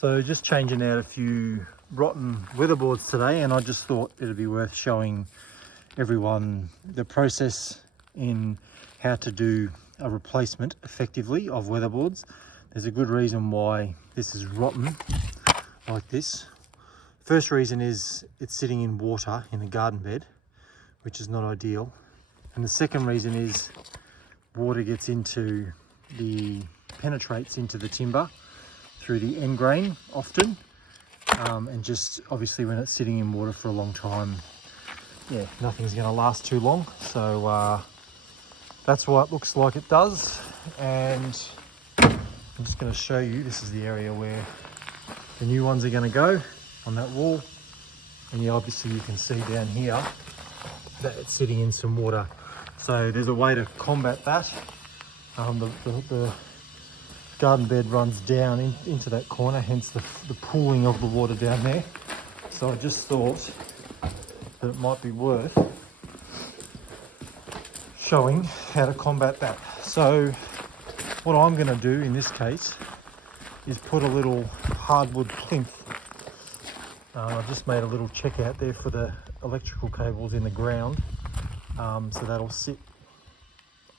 So just changing out a few rotten weatherboards today, and I just thought it'd be worth showing everyone the process in how to do a replacement effectively of weatherboards. There's a good reason why this is rotten like this. First reason is it's sitting in water in a garden bed, which is not ideal. And the second reason is water penetrates into the timber through the end grain often, and just obviously when it's sitting in water for a long time, yeah, nothing's going to last too long. So that's why it looks like it does. And I'm just going to show you, this is the area where the new ones are going to go on that wall. And yeah, obviously you can see down here that it's sitting in some water. So there's a way to combat that. The garden bed runs down into that corner, hence the pooling of the water down there. So I just thought that it might be worth showing how to combat that. So what I'm going to do in this case is put a little hardwood plinth. I've just made a little check out there for the electrical cables in the ground, so that'll sit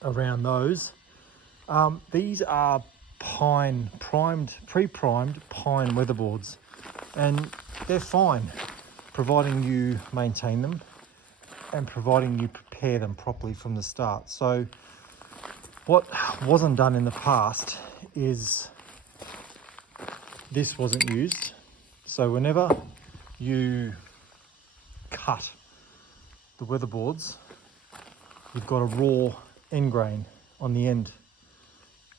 around those. These are pre-primed pine weatherboards, and they're fine providing you maintain them and providing you prepare them properly from the start. So what wasn't done in the past is this wasn't used. So whenever you cut the weatherboards, you've got a raw end grain on the end.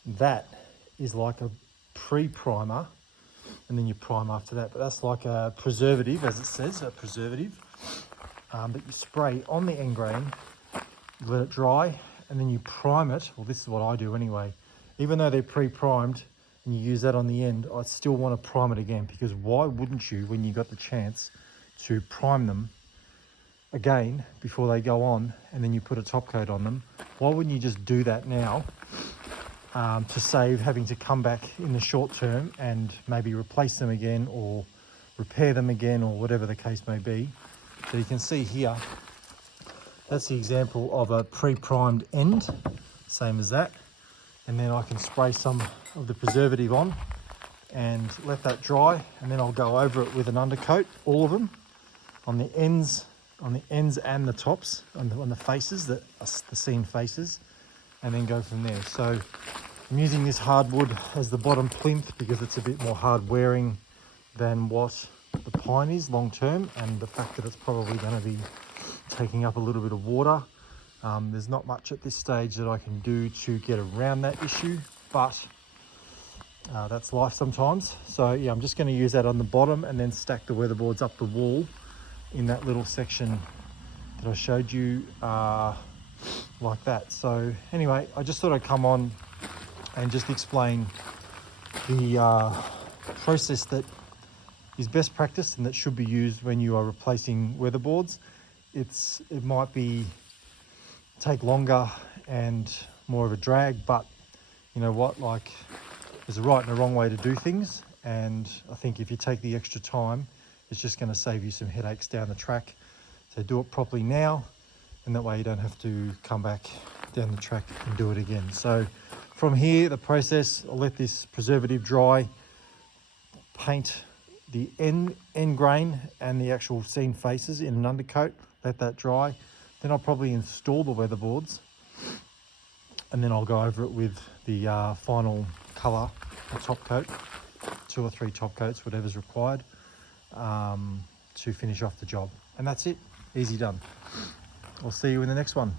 That is like a pre-primer, and then you prime after that. But that's like a preservative, as it says, a preservative. But you spray on the end grain, you let it dry, and then you prime it. Well, this is what I do anyway. Even though they're pre-primed and you use that on the end, I still want to prime it again, because why wouldn't you, when you got the chance to prime them again before they go on, and then you put a top coat on them? Why wouldn't you just do that now, to save having to come back in the short term and maybe replace them again or repair them again, or whatever the case may be? So you can see here, that's the example of a pre-primed end, same as that. And then I can spray some of the preservative on and let that dry, and then I'll go over it with an undercoat, all of them, on the ends and the tops, on the faces, the seam faces, and then go from there. So I'm using this hardwood as the bottom plinth because it's a bit more hard wearing than what the pine is long term, and the fact that it's probably going to be taking up a little bit of water. There's not much at this stage that I can do to get around that issue, but that's life sometimes. So yeah, I'm just going to use that on the bottom and then stack the weatherboards up the wall in that little section that I showed you, like that. So anyway, I just thought I'd come on and just explain the process that is best practice and that should be used when you are replacing weatherboards. It might take longer and more of a drag, but you know what, like, there's a right and a wrong way to do things, and I think if you take the extra time, it's just going to save you some headaches down the track. So do it properly now, and that way you don't have to come back down the track and do it again. So from here, the process, I'll let this preservative dry, paint the end grain and the actual seam faces in an undercoat, let that dry. Then I'll probably install the weatherboards, and then I'll go over it with the final colour, a top coat, 2 or 3 top coats, whatever's required, to finish off the job. And that's it, easy done. I'll see you in the next one.